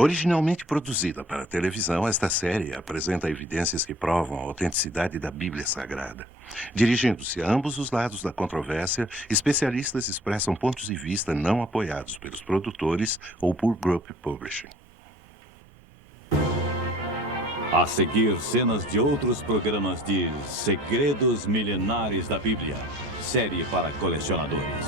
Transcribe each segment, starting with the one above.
Originalmente produzida para televisão, esta série apresenta evidências que provam a autenticidade da Bíblia Sagrada. Dirigindo-se a ambos os lados da controvérsia, especialistas expressam pontos de vista não apoiados pelos produtores ou por Group Publishing. A seguir, cenas de outros programas de Segredos Milenares da Bíblia, série para colecionadores.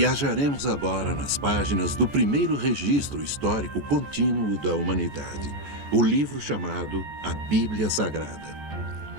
Viajaremos agora nas páginas do primeiro registro histórico contínuo da humanidade, o livro chamado A Bíblia Sagrada.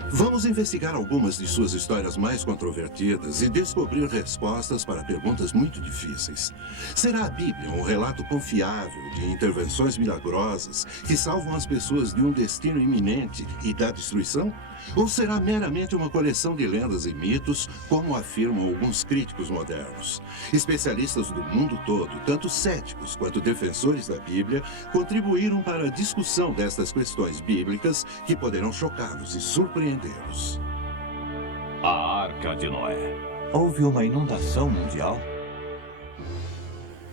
Vamos investigar algumas de suas histórias mais controvertidas e descobrir respostas para perguntas muito difíceis. Será a Bíblia um relato confiável de intervenções milagrosas que salvam as pessoas de um destino iminente e da destruição? Ou será meramente uma coleção de lendas e mitos, como afirmam alguns críticos modernos? Especialistas do mundo todo, tanto céticos quanto defensores da Bíblia, contribuíram para a discussão destas questões bíblicas que poderão chocá-los e surpreendê-los. A Arca de Noé. Houve uma inundação mundial?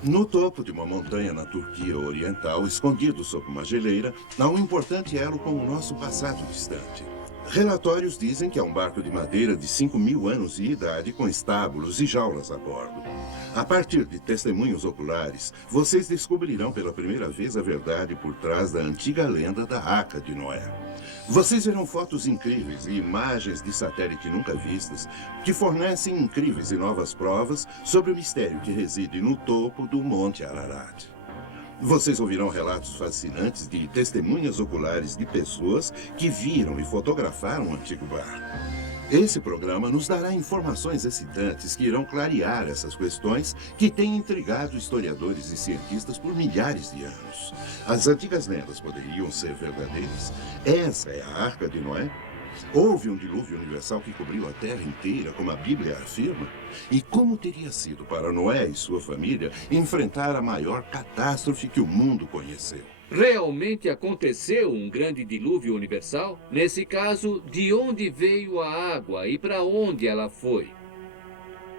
No topo de uma montanha na Turquia Oriental, escondido sob uma geleira, há um importante elo com o nosso passado distante. Relatórios dizem que é um barco de madeira de 5.000 anos de idade com estábulos e jaulas a bordo. A partir de testemunhos oculares, vocês descobrirão pela primeira vez a verdade por trás da antiga lenda da Arca de Noé. Vocês verão fotos incríveis e imagens de satélite nunca vistas que fornecem incríveis e novas provas sobre o mistério que reside no topo do Monte Ararat. Vocês ouvirão relatos fascinantes de testemunhas oculares de pessoas que viram e fotografaram o antigo barco. Esse programa nos dará informações excitantes que irão clarear essas questões que têm intrigado historiadores e cientistas por milhares de anos. As antigas lendas poderiam ser verdadeiras? Essa é a Arca de Noé? Houve um dilúvio universal que cobriu a Terra inteira, como a Bíblia afirma? E como teria sido para Noé e sua família enfrentar a maior catástrofe que o mundo conheceu? Realmente aconteceu um grande dilúvio universal? Nesse caso, de onde veio a água e para onde ela foi?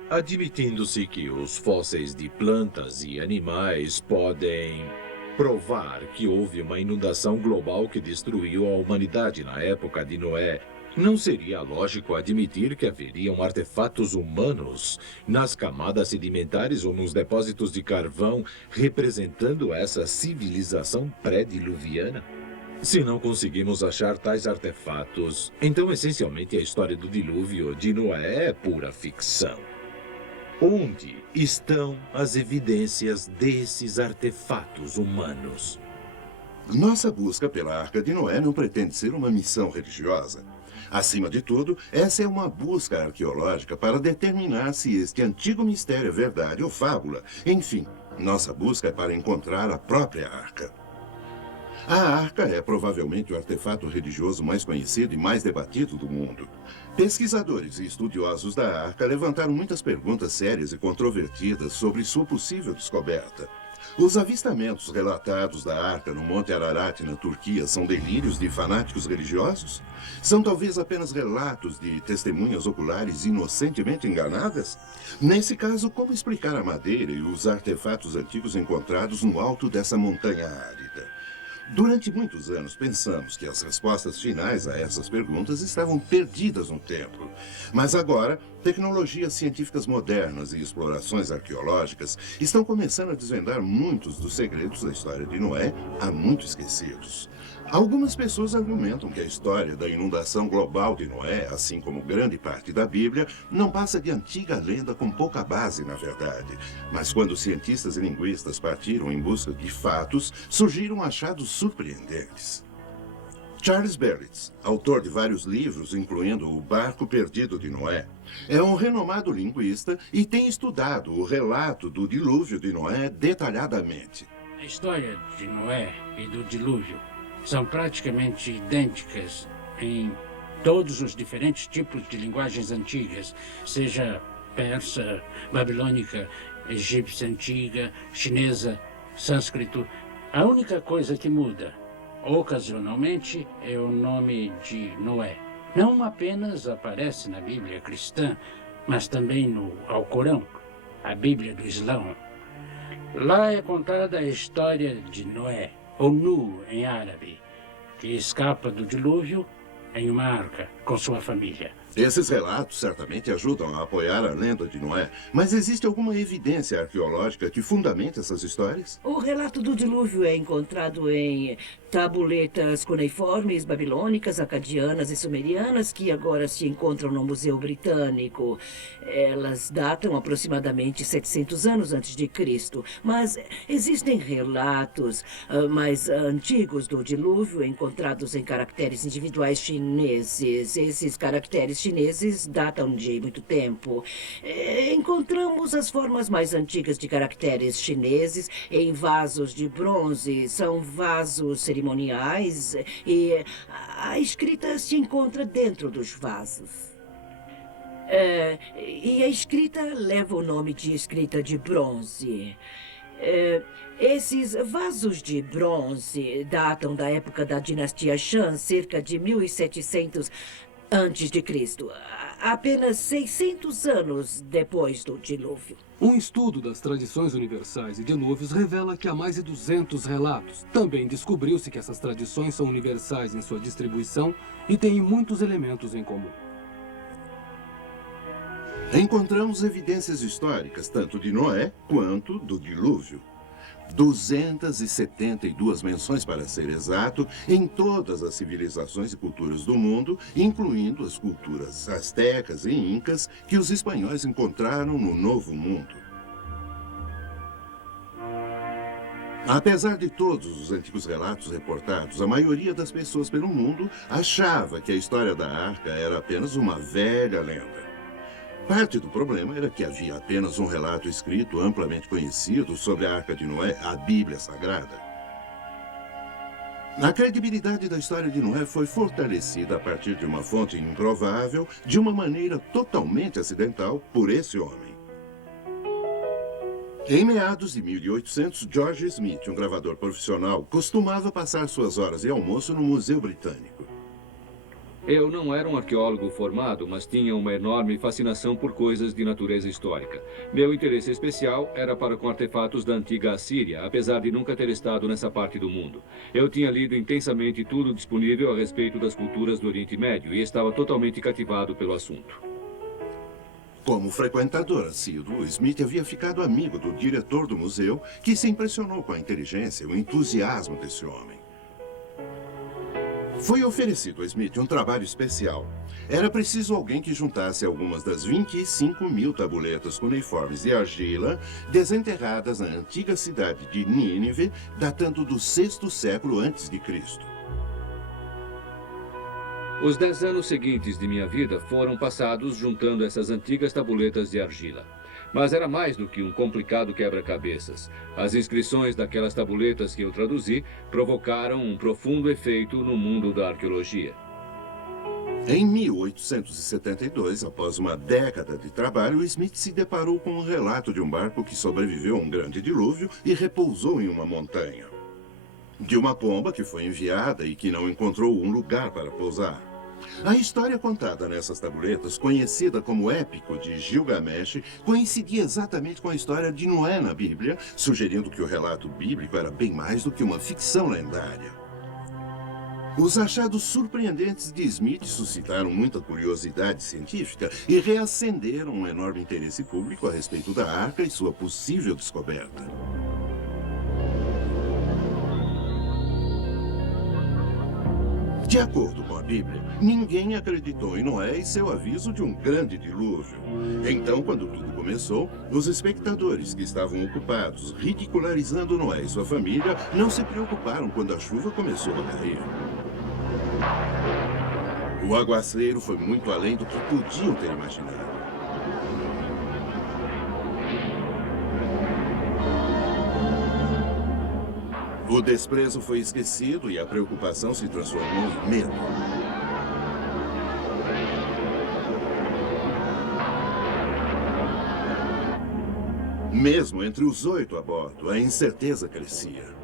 Admitindo-se que os fósseis de plantas e animais podem provar que houve uma inundação global que destruiu a humanidade na época de Noé, não seria lógico admitir que haveriam artefatos humanos nas camadas sedimentares ou nos depósitos de carvão representando essa civilização pré-diluviana? Se não conseguimos achar tais artefatos, então essencialmente a história do dilúvio de Noé é pura ficção. Onde estão as evidências desses artefatos humanos? Nossa busca pela Arca de Noé não pretende ser uma missão religiosa. Acima de tudo, essa é uma busca arqueológica para determinar se este antigo mistério é verdade ou fábula. Enfim, nossa busca é para encontrar a própria Arca. A Arca é provavelmente o artefato religioso mais conhecido e mais debatido do mundo. Pesquisadores e estudiosos da Arca levantaram muitas perguntas sérias e controvertidas sobre sua possível descoberta. Os avistamentos relatados da Arca no Monte Ararat, na Turquia, são delírios de fanáticos religiosos? São talvez apenas relatos de testemunhas oculares inocentemente enganadas? Nesse caso, como explicar a madeira e os artefatos antigos encontrados no alto dessa montanha árida? Durante muitos anos, pensamos que as respostas finais a essas perguntas estavam perdidas no tempo. Mas agora, tecnologias científicas modernas e explorações arqueológicas estão começando a desvendar muitos dos segredos da história de Noé, há muito esquecidos. Algumas pessoas argumentam que a história da inundação global de Noé, assim como grande parte da Bíblia, não passa de antiga lenda com pouca base, na verdade. Mas quando cientistas e linguistas partiram em busca de fatos, surgiram achados surpreendentes. Charles Berlitz, autor de vários livros, incluindo O Barco Perdido de Noé, é um renomado linguista e tem estudado o relato do dilúvio de Noé detalhadamente. A história de Noé e do dilúvio são praticamente idênticas em todos os diferentes tipos de linguagens antigas, seja persa, babilônica, egípcia antiga, chinesa, sânscrito. A única coisa que muda, ocasionalmente, é o nome de Noé. Não apenas aparece na Bíblia cristã, mas também no Alcorão, a Bíblia do Islão. Lá é contada a história de Noé, ou Nu em árabe, que escapa do dilúvio em uma arca com sua família. Esses relatos certamente ajudam a apoiar a lenda de Noé, mas existe alguma evidência arqueológica que fundamente essas histórias? O relato do dilúvio é encontrado em tabuletas cuneiformes babilônicas, acadianas e sumerianas que agora se encontram no Museu Britânico. Elas datam aproximadamente 700 anos antes de Cristo, mas existem relatos mais antigos do dilúvio encontrados em caracteres individuais chineses. Esses caracteres chineses datam de muito tempo. Encontramos as formas mais antigas de caracteres chineses em vasos de bronze. São vasos cerimoniais e a escrita se encontra dentro dos vasos. E a escrita leva o nome de escrita de bronze. Esses vasos de bronze datam da época da dinastia Shang, cerca de 1700 antes de Cristo, apenas 600 anos depois do dilúvio. Um estudo das tradições universais e dilúvios revela que há mais de 200 relatos. Também descobriu-se que essas tradições são universais em sua distribuição e têm muitos elementos em comum. Encontramos evidências históricas tanto de Noé quanto do dilúvio. 272 menções, para ser exato, em todas as civilizações e culturas do mundo, incluindo as culturas astecas e incas que os espanhóis encontraram no Novo Mundo. Apesar de todos os antigos relatos reportados, a maioria das pessoas pelo mundo achava que a história da Arca era apenas uma velha lenda. Parte do problema era que havia apenas um relato escrito amplamente conhecido sobre a Arca de Noé, a Bíblia Sagrada. A credibilidade da história de Noé foi fortalecida a partir de uma fonte improvável, de uma maneira totalmente acidental, por esse homem. Em meados de 1800, George Smith, um gravador profissional, costumava passar suas horas de almoço no Museu Britânico. Eu não era um arqueólogo formado, mas tinha uma enorme fascinação por coisas de natureza histórica. Meu interesse especial era para com artefatos da antiga Assíria, apesar de nunca ter estado nessa parte do mundo. Eu tinha lido intensamente tudo disponível a respeito das culturas do Oriente Médio e estava totalmente cativado pelo assunto. Como frequentador assíduo, Smith havia ficado amigo do diretor do museu, que se impressionou com a inteligência e o entusiasmo desse homem. Foi oferecido a Smith um trabalho especial. Era preciso alguém que juntasse algumas das 25.000 tabuletas cuneiformes de argila desenterradas na antiga cidade de Nínive, datando do 6º século antes de Cristo. Os 10 anos seguintes de minha vida foram passados juntando essas antigas tabuletas de argila. Mas era mais do que um complicado quebra-cabeças. As inscrições daquelas tabuletas que eu traduzi provocaram um profundo efeito no mundo da arqueologia. Em 1872, após uma década de trabalho, Smith se deparou com um relato de um barco que sobreviveu a um grande dilúvio e repousou em uma montanha. De uma pomba que foi enviada e que não encontrou um lugar para pousar. A história contada nessas tabuletas, conhecida como Épico de Gilgamesh, coincidia exatamente com a história de Noé na Bíblia, sugerindo que o relato bíblico era bem mais do que uma ficção lendária. Os achados surpreendentes de Smith suscitaram muita curiosidade científica e reacenderam um enorme interesse público a respeito da Arca e sua possível descoberta. De acordo com a Bíblia, ninguém acreditou em Noé e seu aviso de um grande dilúvio. Então, quando tudo começou, os espectadores que estavam ocupados ridicularizando Noé e sua família não se preocuparam quando a chuva começou a cair. O aguaceiro foi muito além do que podiam ter imaginado. O desprezo foi esquecido e a preocupação se transformou em medo. Mesmo entre os 8 a bordo, a incerteza crescia.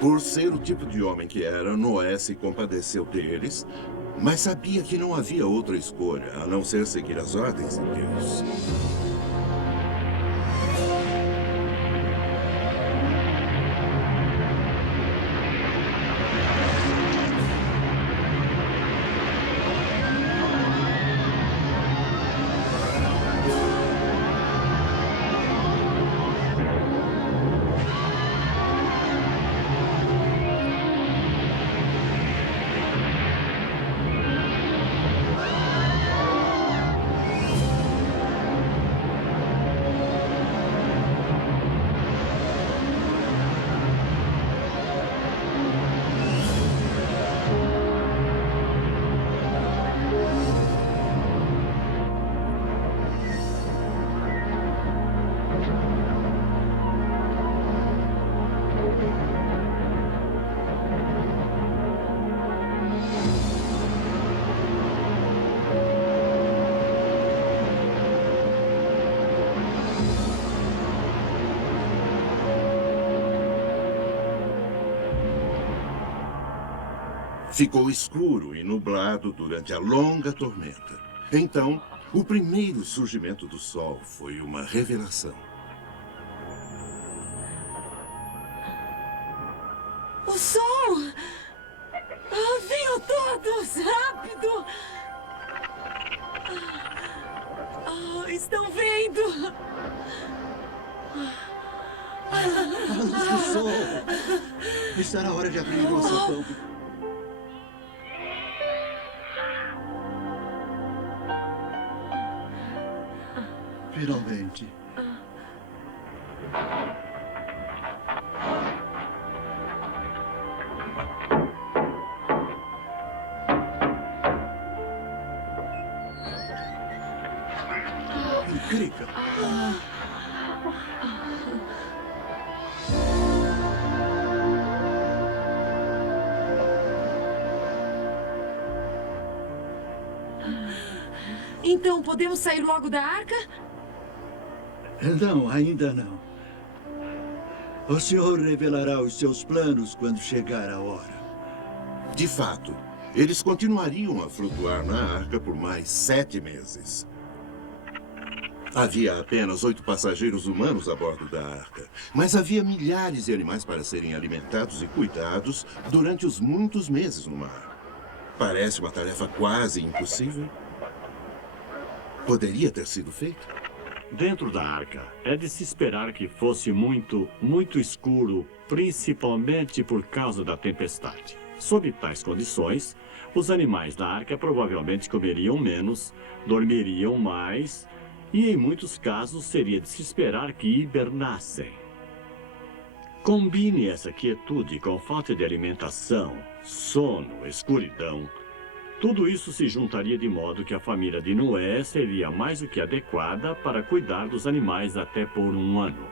Por ser o tipo de homem que era, Noé se compadeceu deles, mas sabia que não havia outra escolha, a não ser seguir as ordens de Deus. Ficou escuro e nublado durante a longa tormenta. Então, o primeiro surgimento do sol foi uma revelação. O sol! Venham todos! Rápido! Estão vendo? A luz do sol! Está na hora de abrir o sapão. Finalmente. Incrível. Então, podemos sair logo da arca? Não, ainda não. O senhor revelará os seus planos quando chegar a hora. De fato, eles continuariam a flutuar na arca por mais 7 meses. Havia apenas 8 passageiros humanos a bordo da arca, mas havia milhares de animais para serem alimentados e cuidados durante os muitos meses no mar. Parece uma tarefa quase impossível. Poderia ter sido feito. Dentro da arca, é de se esperar que fosse muito escuro, principalmente por causa da tempestade. Sob tais condições, os animais da arca provavelmente comeriam menos, dormiriam mais e, em muitos casos, seria de se esperar que hibernassem. Combine essa quietude com falta de alimentação, sono, escuridão. Tudo isso se juntaria de modo que a família de Noé seria mais do que adequada para cuidar dos animais até por um ano.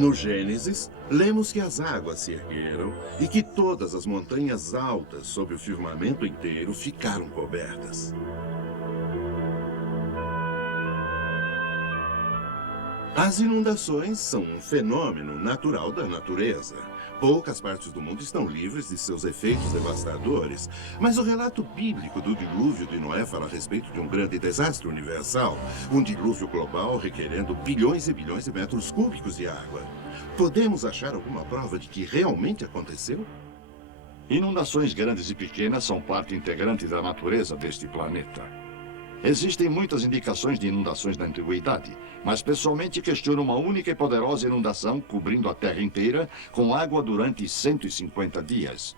No Gênesis, lemos que as águas se ergueram e que todas as montanhas altas sob o firmamento inteiro ficaram cobertas. As inundações são um fenômeno natural da natureza. Poucas partes do mundo estão livres de seus efeitos devastadores, mas o relato bíblico do dilúvio de Noé fala a respeito de um grande desastre universal, um dilúvio global requerendo bilhões e bilhões de metros cúbicos de água. Podemos achar alguma prova de que realmente aconteceu? Inundações grandes e pequenas são parte integrante da natureza deste planeta. Existem muitas indicações de inundações na antiguidade, mas pessoalmente questiono uma única e poderosa inundação cobrindo a Terra inteira com água durante 150 dias.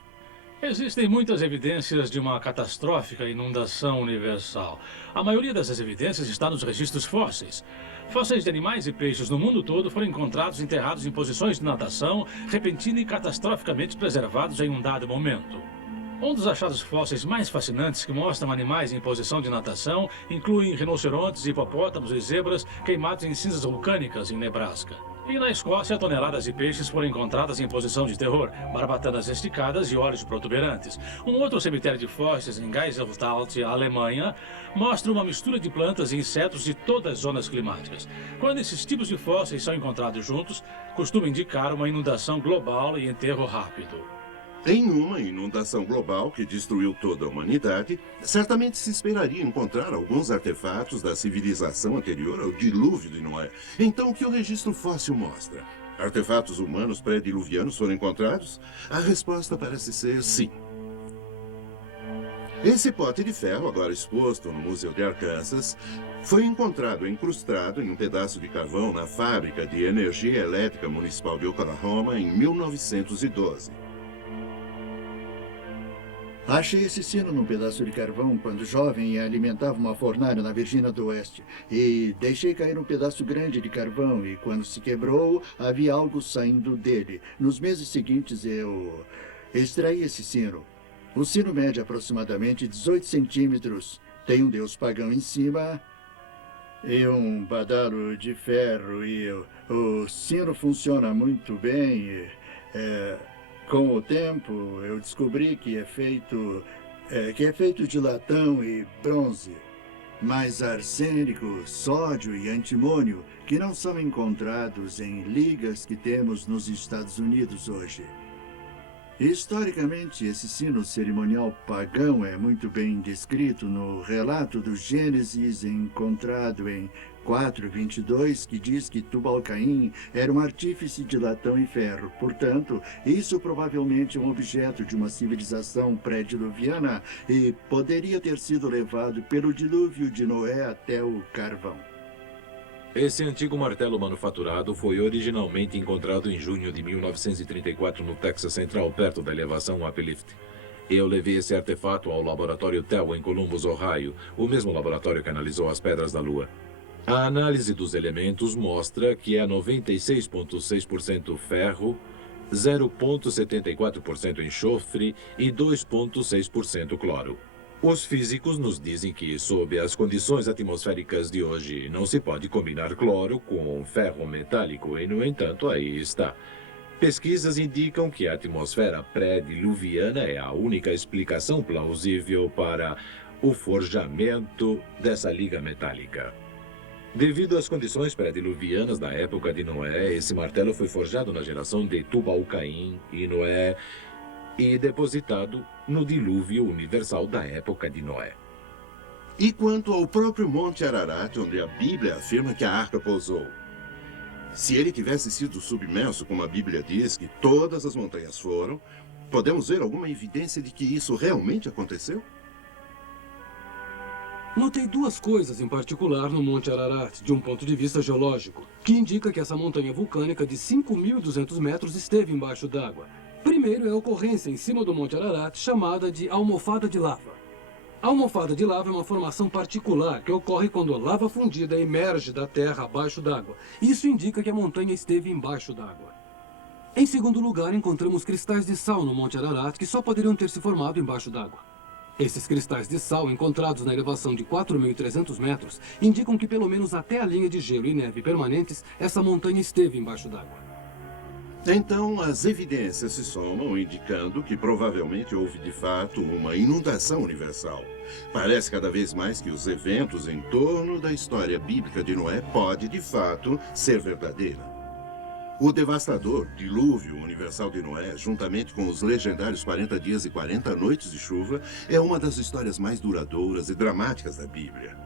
Existem muitas evidências de uma catastrófica inundação universal. A maioria dessas evidências está nos registros fósseis. Fósseis de animais e peixes no mundo todo foram encontrados enterrados em posições de natação, repentina e catastroficamente preservados em um dado momento. Um dos achados fósseis mais fascinantes que mostram animais em posição de natação incluem rinocerontes, hipopótamos e zebras queimados em cinzas vulcânicas em Nebraska. E na Escócia, toneladas de peixes foram encontradas em posição de terror, barbatanas esticadas e olhos protuberantes. Um outro cemitério de fósseis em Geiselstadt, Alemanha, mostra uma mistura de plantas e insetos de todas as zonas climáticas. Quando esses tipos de fósseis são encontrados juntos, costuma indicar uma inundação global e enterro rápido. Em uma inundação global que destruiu toda a humanidade, certamente se esperaria encontrar alguns artefatos da civilização anterior ao dilúvio de Noé. Então, o que o registro fóssil mostra? Artefatos humanos pré-diluvianos foram encontrados? A resposta parece ser sim. Esse pote de ferro, agora exposto no Museu de Arkansas, foi encontrado incrustado em um pedaço de carvão na fábrica de energia elétrica municipal de Oklahoma em 1912. Achei esse sino num pedaço de carvão quando jovem e alimentava uma fornalha na Virgínia do Oeste. E deixei cair um pedaço grande de carvão e quando se quebrou, havia algo saindo dele. Nos meses seguintes eu extraí esse sino. O sino mede aproximadamente 18 centímetros. Tem um deus pagão em cima e um badalo de ferro. E o sino funciona muito bem. Com o tempo, eu descobri que é feito de latão e bronze, mas arsênico, sódio e antimônio, que não são encontrados em ligas que temos nos Estados Unidos hoje. Historicamente, esse sino cerimonial pagão é muito bem descrito no relato do Gênesis encontrado em 4:22, que diz que Tubal-Caim era um artífice de latão e ferro. Portanto, isso provavelmente é um objeto de uma civilização pré-diluviana e poderia ter sido levado pelo dilúvio de Noé até o carvão. Esse antigo martelo manufaturado foi originalmente encontrado em junho de 1934 no Texas Central, perto da elevação Uplift. Eu levei esse artefato ao laboratório TEL em Columbus, Ohio, o mesmo laboratório que analisou as pedras da Lua. A análise dos elementos mostra que é 96,6% ferro, 0,74% enxofre e 2,6% cloro. Os físicos nos dizem que, sob as condições atmosféricas de hoje, não se pode combinar cloro com ferro metálico e, no entanto, aí está. Pesquisas indicam que a atmosfera pré-diluviana é a única explicação plausível para o forjamento dessa liga metálica. Devido às condições pré-diluvianas da época de Noé, esse martelo foi forjado na geração de Tubal-Caim e Noé e depositado no dilúvio universal da época de Noé. E quanto ao próprio Monte Ararat, onde a Bíblia afirma que a arca pousou? Se ele tivesse sido submerso, como a Bíblia diz que todas as montanhas foram, podemos ver alguma evidência de que isso realmente aconteceu? Notei duas coisas em particular no Monte Ararat, de um ponto de vista geológico, que indica que essa montanha vulcânica de 5.200 metros esteve embaixo d'água. Primeiro é a ocorrência em cima do Monte Ararat chamada de almofada de lava. A almofada de lava é uma formação particular que ocorre quando a lava fundida emerge da terra abaixo d'água. Isso indica que a montanha esteve embaixo d'água. Em segundo lugar, encontramos cristais de sal no Monte Ararat que só poderiam ter se formado embaixo d'água. Esses cristais de sal, encontrados na elevação de 4.300 metros, indicam que pelo menos até a linha de gelo e neve permanentes, essa montanha esteve embaixo d'água. Então, as evidências se somam, indicando que provavelmente houve de fato uma inundação universal. Parece cada vez mais que os eventos em torno da história bíblica de Noé pode, de fato, ser verdadeira. O devastador dilúvio universal de Noé, juntamente com os legendários 40 dias e 40 noites de chuva, é uma das histórias mais duradouras e dramáticas da Bíblia.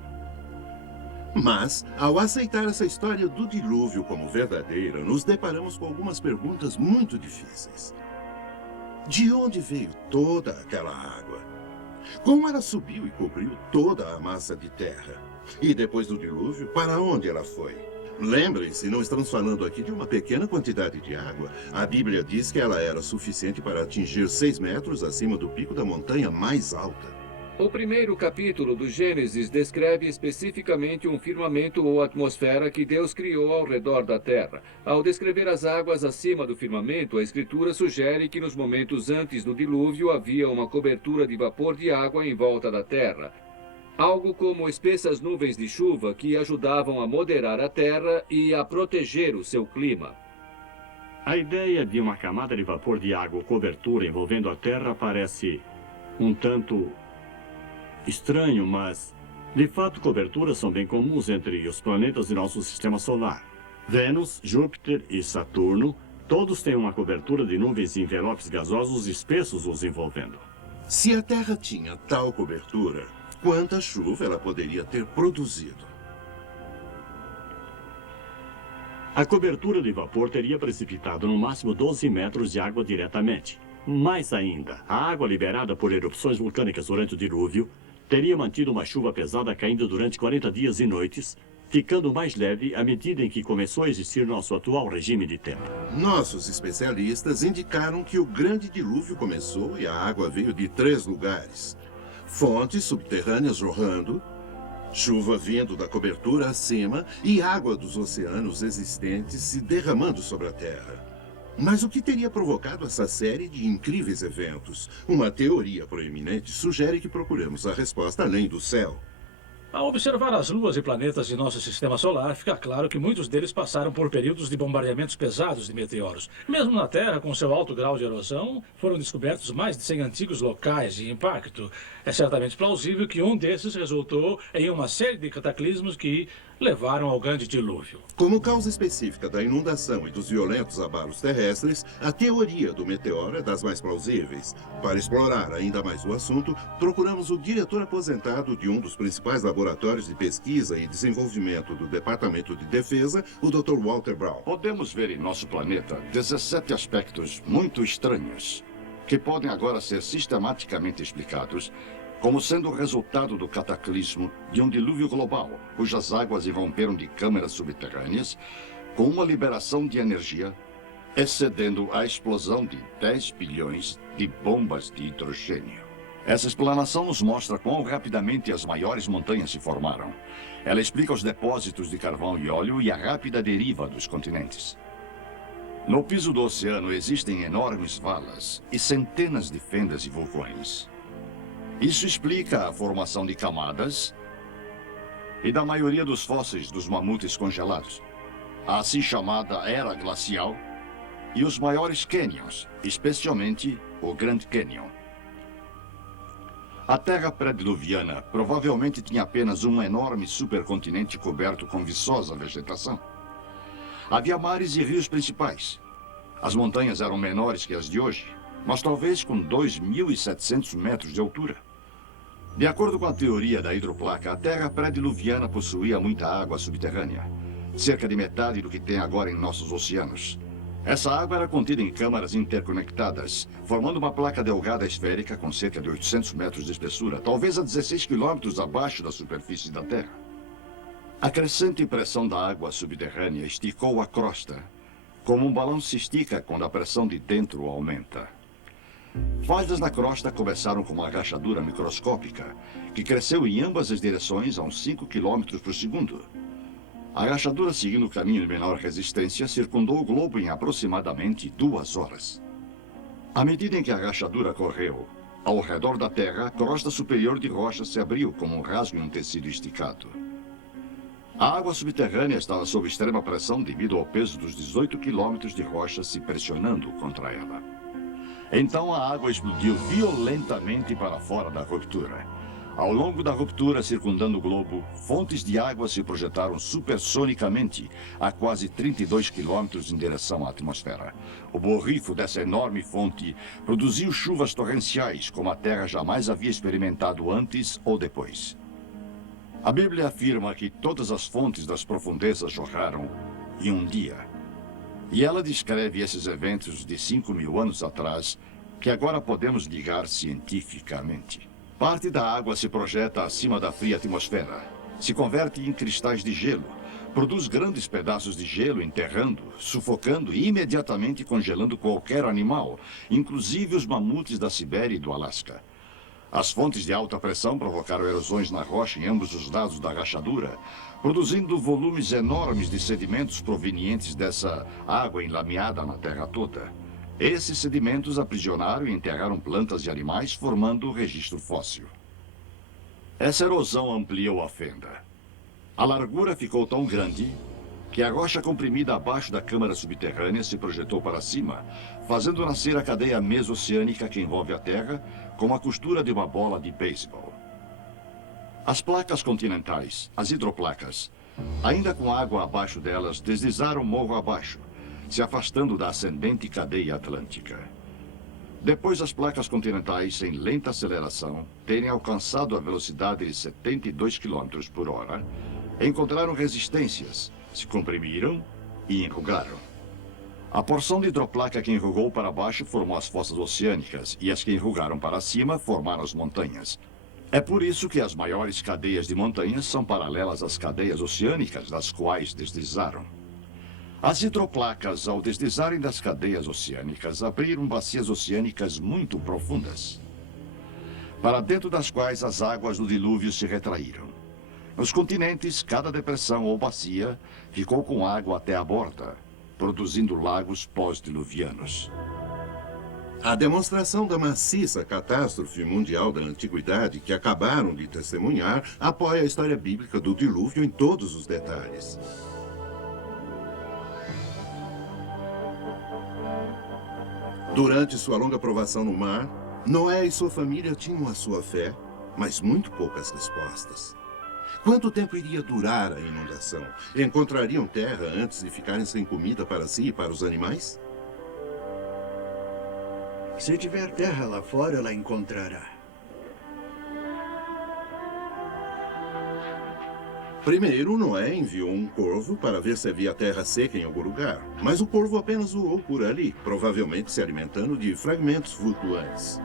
Mas, ao aceitar essa história do dilúvio como verdadeira, nos deparamos com algumas perguntas muito difíceis. De onde veio toda aquela água? Como ela subiu e cobriu toda a massa de terra? E depois do dilúvio, para onde ela foi? Lembrem-se, não estamos falando aqui de uma pequena quantidade de água. A Bíblia diz que ela era suficiente para atingir 6 metros acima do pico da montanha mais alta. O primeiro capítulo do Gênesis descreve especificamente um firmamento ou atmosfera que Deus criou ao redor da Terra. Ao descrever as águas acima do firmamento, a Escritura sugere que nos momentos antes do dilúvio havia uma cobertura de vapor de água em volta da Terra. Algo como espessas nuvens de chuva que ajudavam a moderar a Terra e a proteger o seu clima. A ideia de uma camada de vapor de água ou cobertura envolvendo a Terra parece um tanto estranho, mas de fato coberturas são bem comuns entre os planetas do nosso sistema solar. Vênus, Júpiter e Saturno, todos têm uma cobertura de nuvens e envelopes gasosos espessos os envolvendo. Se a Terra tinha tal cobertura, quanta chuva ela poderia ter produzido? A cobertura de vapor teria precipitado no máximo 12 metros de água diretamente. Mais ainda, a água liberada por erupções vulcânicas durante o dilúvio teria mantido uma chuva pesada caindo durante 40 dias e noites, ficando mais leve à medida em que começou a existir nosso atual regime de tempo. Nossos especialistas indicaram que o grande dilúvio começou e a água veio de 3 lugares. Fontes subterrâneas jorrando, chuva vindo da cobertura acima e água dos oceanos existentes se derramando sobre a Terra. Mas o que teria provocado essa série de incríveis eventos? Uma teoria proeminente sugere que procuremos a resposta além do céu. Ao observar as luas e planetas de nosso sistema solar, fica claro que muitos deles passaram por períodos de bombardeamentos pesados de meteoros. Mesmo na Terra, com seu alto grau de erosão, foram descobertos mais de 100 antigos locais de impacto. É certamente plausível que um desses resultou em uma série de cataclismos que levaram ao grande dilúvio. Como causa específica da inundação e dos violentos abalos terrestres, a teoria do meteoro é das mais plausíveis. Para explorar ainda mais o assunto, procuramos o diretor aposentado de um dos principais laboratórios de pesquisa e desenvolvimento do Departamento de Defesa, o Dr. Walter Brown. Podemos ver em nosso planeta 17 aspectos muito estranhos, que podem agora ser sistematicamente explicados como sendo o resultado do cataclismo de um dilúvio global, cujas águas irromperam de câmeras subterrâneas, com uma liberação de energia excedendo a explosão de 10 bilhões de bombas de hidrogênio. Essa explanação nos mostra quão rapidamente as maiores montanhas se formaram. Ela explica os depósitos de carvão e óleo e a rápida deriva dos continentes. No piso do oceano existem enormes valas e centenas de fendas e vulcões. Isso explica a formação de camadas e da maioria dos fósseis dos mamutes congelados, a assim chamada Era Glacial e os maiores cânions, especialmente o Grand Canyon. A Terra pré-diluviana provavelmente tinha apenas um enorme supercontinente coberto com viçosa vegetação. Havia mares e rios principais. As montanhas eram menores que as de hoje, mas talvez com 2.700 metros de altura. De acordo com a teoria da hidroplaca, a Terra pré-diluviana possuía muita água subterrânea, cerca de metade do que tem agora em nossos oceanos. Essa água era contida em câmaras interconectadas, formando uma placa delgada esférica com cerca de 800 metros de espessura, talvez a 16 quilômetros abaixo da superfície da Terra. A crescente pressão da água subterrânea esticou a crosta, como um balão se estica quando a pressão de dentro aumenta. Falhas na crosta começaram com uma rachadura microscópica, que cresceu em ambas as direções a uns 5 km por segundo. A rachadura, seguindo o caminho de menor resistência, circundou o globo em aproximadamente 2 horas. À medida em que a rachadura correu, ao redor da Terra, a crosta superior de rocha se abriu como um rasgo em um tecido esticado. A água subterrânea estava sob extrema pressão devido ao peso dos 18 quilômetros de rocha se pressionando contra ela. Então a água explodiu violentamente para fora da ruptura. Ao longo da ruptura circundando o globo, fontes de água se projetaram supersonicamente a quase 32 quilômetros em direção à atmosfera. O borrifo dessa enorme fonte produziu chuvas torrenciais como a Terra jamais havia experimentado antes ou depois. A Bíblia afirma que todas as fontes das profundezas jorraram em um dia. E ela descreve esses eventos de 5.000 anos atrás, que agora podemos ligar cientificamente. Parte da água se projeta acima da fria atmosfera, se converte em cristais de gelo, produz grandes pedaços de gelo enterrando, sufocando e imediatamente congelando qualquer animal, inclusive os mamutes da Sibéria e do Alasca. As fontes de alta pressão provocaram erosões na rocha em ambos os lados da rachadura, produzindo volumes enormes de sedimentos provenientes dessa água enlameada na terra toda. Esses sedimentos aprisionaram e enterraram plantas e animais, formando o registro fóssil. Essa erosão ampliou a fenda. A largura ficou tão grande que a rocha comprimida abaixo da câmara subterrânea se projetou para cima, fazendo nascer a cadeia mesoceânica que envolve a Terra, como a costura de uma bola de beisebol. As placas continentais, as hidroplacas, ainda com água abaixo delas, deslizaram morro abaixo, se afastando da ascendente cadeia atlântica. Depois das placas continentais, em lenta aceleração, terem alcançado a velocidade de 72 km por hora, encontraram resistências, se comprimiram e enrugaram. A porção de hidroplaca que enrugou para baixo formou as fossas oceânicas e as que enrugaram para cima formaram as montanhas. É por isso que as maiores cadeias de montanhas são paralelas às cadeias oceânicas, das quais deslizaram. As hidroplacas, ao deslizarem das cadeias oceânicas, abriram bacias oceânicas muito profundas, para dentro das quais as águas do dilúvio se retraíram. Nos continentes, cada depressão ou bacia ficou com água até a borda, produzindo lagos pós-diluvianos. A demonstração da maciça catástrofe mundial da antiguidade que acabaram de testemunhar apoia a história bíblica do dilúvio em todos os detalhes. Durante sua longa provação no mar, Noé e sua família tinham a sua fé, mas muito poucas respostas. Quanto tempo iria durar a inundação? Encontrariam terra antes de ficarem sem comida para si e para os animais? Se tiver terra lá fora, ela encontrará. Primeiro, Noé enviou um corvo para ver se havia terra seca em algum lugar. Mas o corvo apenas voou por ali, provavelmente se alimentando de fragmentos flutuantes.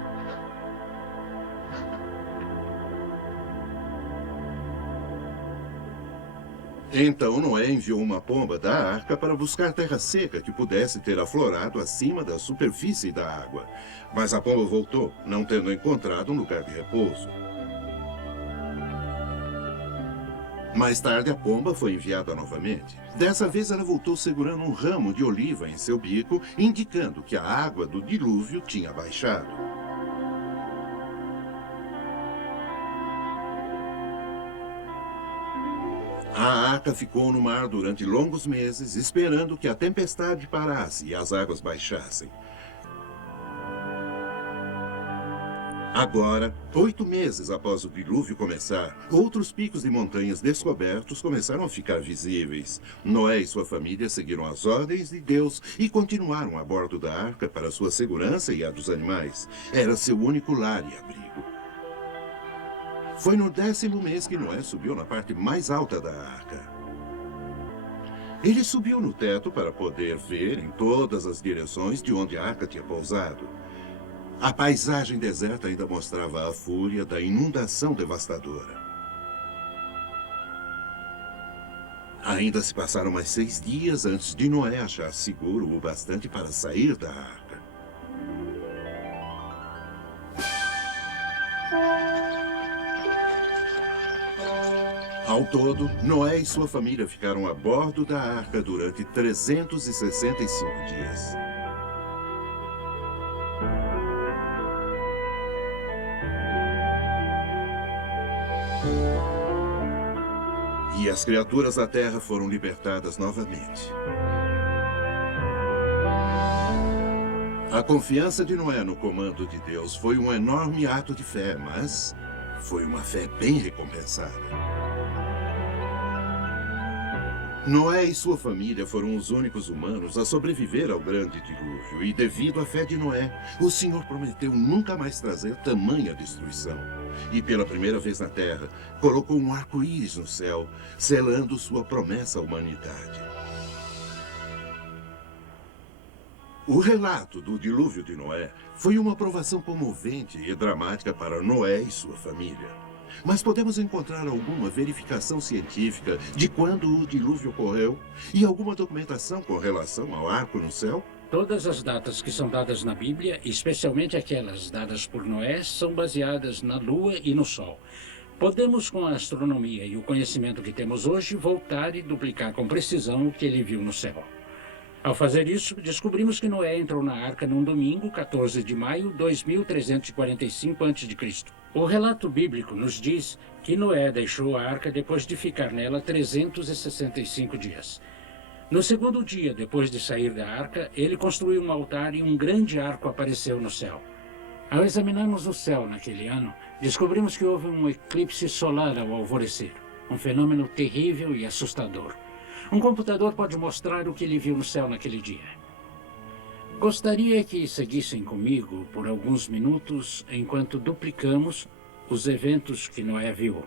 Então Noé enviou uma pomba da arca para buscar terra seca que pudesse ter aflorado acima da superfície da água. Mas a pomba voltou, não tendo encontrado um lugar de repouso. Mais tarde, a pomba foi enviada novamente. Dessa vez, ela voltou segurando um ramo de oliva em seu bico, indicando que a água do dilúvio tinha baixado. A arca ficou no mar durante longos meses, esperando que a tempestade parasse e as águas baixassem. Agora, 8 meses após o dilúvio começar, outros picos de montanhas descobertos começaram a ficar visíveis. Noé e sua família seguiram as ordens de Deus e continuaram a bordo da arca para sua segurança e a dos animais. Era seu único lar e abrigo. Foi no 10º mês que Noé subiu na parte mais alta da arca. Ele subiu no teto para poder ver em todas as direções de onde a arca tinha pousado. A paisagem deserta ainda mostrava a fúria da inundação devastadora. Ainda se passaram mais 6 dias antes de Noé achar seguro o bastante para sair da arca. Ao todo, Noé e sua família ficaram a bordo da arca durante 365 dias. E as criaturas da terra foram libertadas novamente. A confiança de Noé no comando de Deus foi um enorme ato de fé, mas foi uma fé bem recompensada. Noé e sua família foram os únicos humanos a sobreviver ao grande dilúvio e, devido à fé de Noé, o Senhor prometeu nunca mais trazer tamanha destruição. E, pela primeira vez na Terra, colocou um arco-íris no céu, selando sua promessa à humanidade. O relato do dilúvio de Noé foi uma provação comovente e dramática para Noé e sua família. Mas podemos encontrar alguma verificação científica de quando o dilúvio ocorreu e alguma documentação com relação ao arco no céu? Todas as datas que são dadas na Bíblia, especialmente aquelas dadas por Noé, são baseadas na Lua e no Sol. Podemos, com a astronomia e o conhecimento que temos hoje, voltar e duplicar com precisão o que ele viu no céu. Ao fazer isso, descobrimos que Noé entrou na arca num domingo, 14 de maio de 2345 a.C. O relato bíblico nos diz que Noé deixou a arca depois de ficar nela 365 dias. No segundo dia, depois de sair da arca, ele construiu um altar e um grande arco apareceu no céu. Ao examinarmos o céu naquele ano, descobrimos que houve um eclipse solar ao alvorecer, um fenômeno terrível e assustador. Um computador pode mostrar o que ele viu no céu naquele dia. Gostaria que seguissem comigo por alguns minutos enquanto duplicamos os eventos que Noé viu.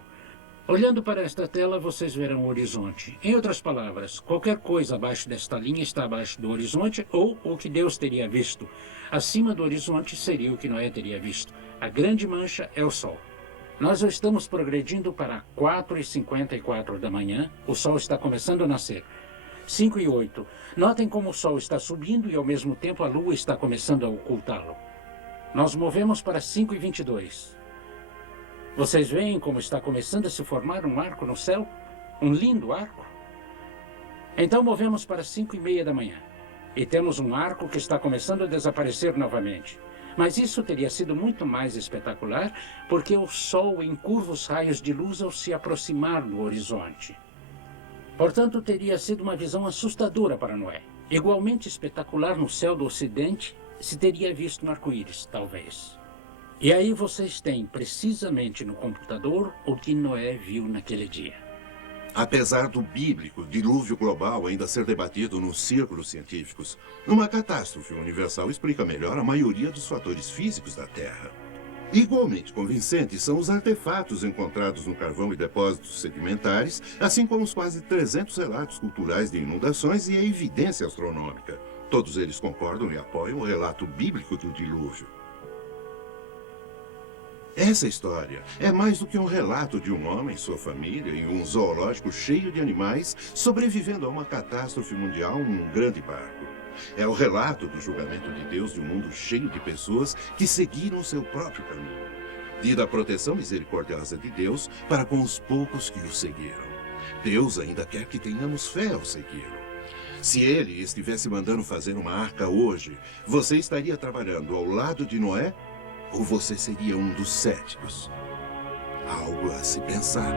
Olhando para esta tela, vocês verão o horizonte. Em outras palavras, qualquer coisa abaixo desta linha está abaixo do horizonte ou o que Deus teria visto. Acima do horizonte seria o que Noé teria visto. A grande mancha é o Sol. Nós estamos progredindo para 4h54 da manhã. O Sol está começando a nascer. 5h08. Notem como o Sol está subindo e, ao mesmo tempo, a Lua está começando a ocultá-lo. Nós movemos para 5h22. Vocês veem como está começando a se formar um arco no céu? Um lindo arco? Então movemos para 5h30 da manhã. E temos um arco que está começando a desaparecer novamente. Mas isso teria sido muito mais espetacular porque o Sol encurva os raios de luz ao se aproximar do horizonte. Portanto, teria sido uma visão assustadora para Noé. Igualmente espetacular no céu do ocidente se teria visto um arco-íris, talvez. E aí vocês têm, precisamente no computador, o que Noé viu naquele dia. Apesar do bíblico dilúvio global ainda ser debatido nos círculos científicos, uma catástrofe universal explica melhor a maioria dos fatores físicos da Terra. Igualmente convincentes são os artefatos encontrados no carvão e depósitos sedimentares, assim como os quase 300 relatos culturais de inundações e a evidência astronômica. Todos eles concordam e apoiam o relato bíblico do dilúvio. Essa história é mais do que um relato de um homem, sua família e um zoológico cheio de animais sobrevivendo a uma catástrofe mundial num grande barco. É o relato do julgamento de Deus de um mundo cheio de pessoas que seguiram seu próprio caminho, e da proteção misericordiosa de Deus para com os poucos que o seguiram. Deus ainda quer que tenhamos fé ao segui-lo. Se ele estivesse mandando fazer uma arca hoje, você estaria trabalhando ao lado de Noé ou você seria um dos céticos? Algo a se pensar.